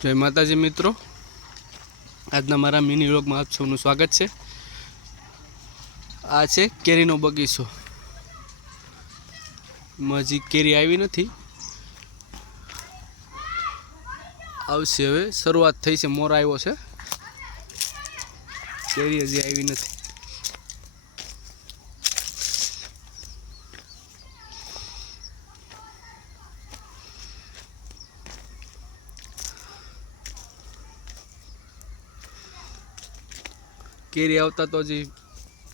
જય માતાજી મિત્રો, આજના મારા મિની વ્લોગમાં આપ સૌનું સ્વાગત છે। આ છે કેરીનો બગીચો। હજી કેરી આવી નથી, આવશે હવે। શરૂઆત થઈ છે, મોર આવ્યો છે, કેરી હજી આવી નથી। કેરી આવતા તો હજી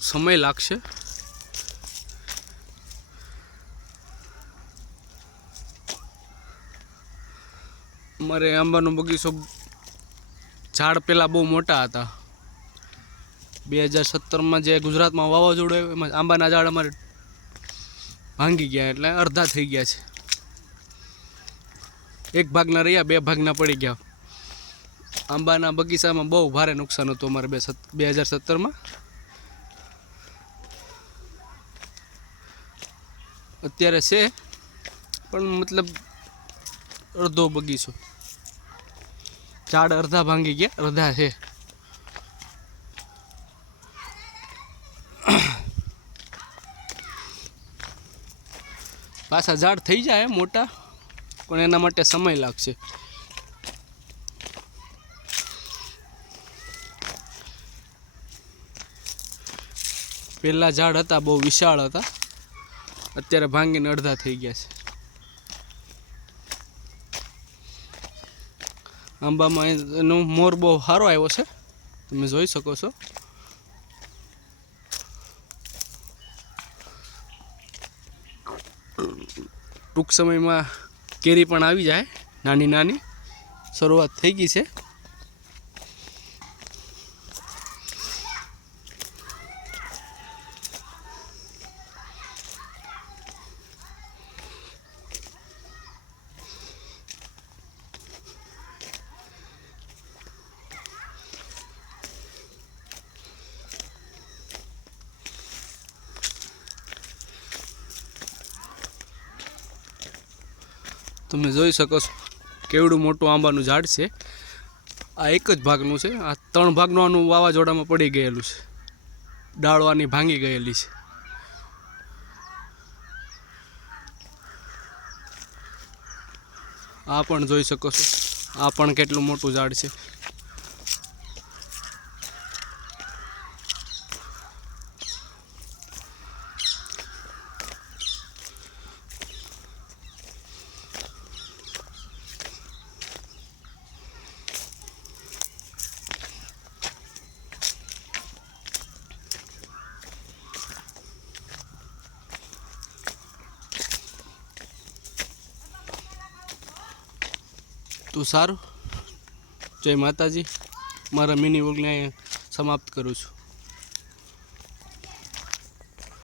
સમય લાગશે। અમારે આંબાનો બગીચો ઝાડ પહેલાં બહુ મોટા હતા। 2017માં જે ગુજરાતમાં વાવાઝોડું આવ્યું એમાં આંબાના ઝાડ અમારે ભાંગી ગયા, એટલે અડધા થઈ ગયા છે। એક ભાગના રહ્યા, બે ભાગના પડી ગયા। આંબાના બગીચામાં બહુ ભારે નુકસાન હતું અમારે 2017માં। અત્યારે છે પણ મતલબ અડધો બગીચો, ઝાડ અડધા ભાંગી ગયા, અડધા છે। પાછા ઝાડ થઈ જાય મોટા, પણ એના માટે સમય લાગશે। પહેલાં ઝાડ હતા બહુ વિશાળ હતા, અત્યારે ભાંગીને અડધા થઈ ગયા છે। આંબામાં એનો મોર બહુ સારો આવ્યો છે, તમે જોઈ શકો છો। ટૂંક સમયમાં કેરી પણ આવી જાય, નાની નાની શરૂઆત થઈ ગઈ છે। તમે જોઈ શકો છો કેવડું મોટું આંબાનું ઝાડ છે। આ એક જ ભાગનું છે, આ 3 ભાગનું આનું વાવાઝોડામાં પડી ગયેલું છે, ડાળો આની ભાંગી ગયેલી છે। આ પણ જોઈ શકો છો, આ પણ કેટલું મોટું ઝાડ છે। તો સારું, જય માતાજી। મારા મિની વ્લોગને સમાપ્ત કરું છું।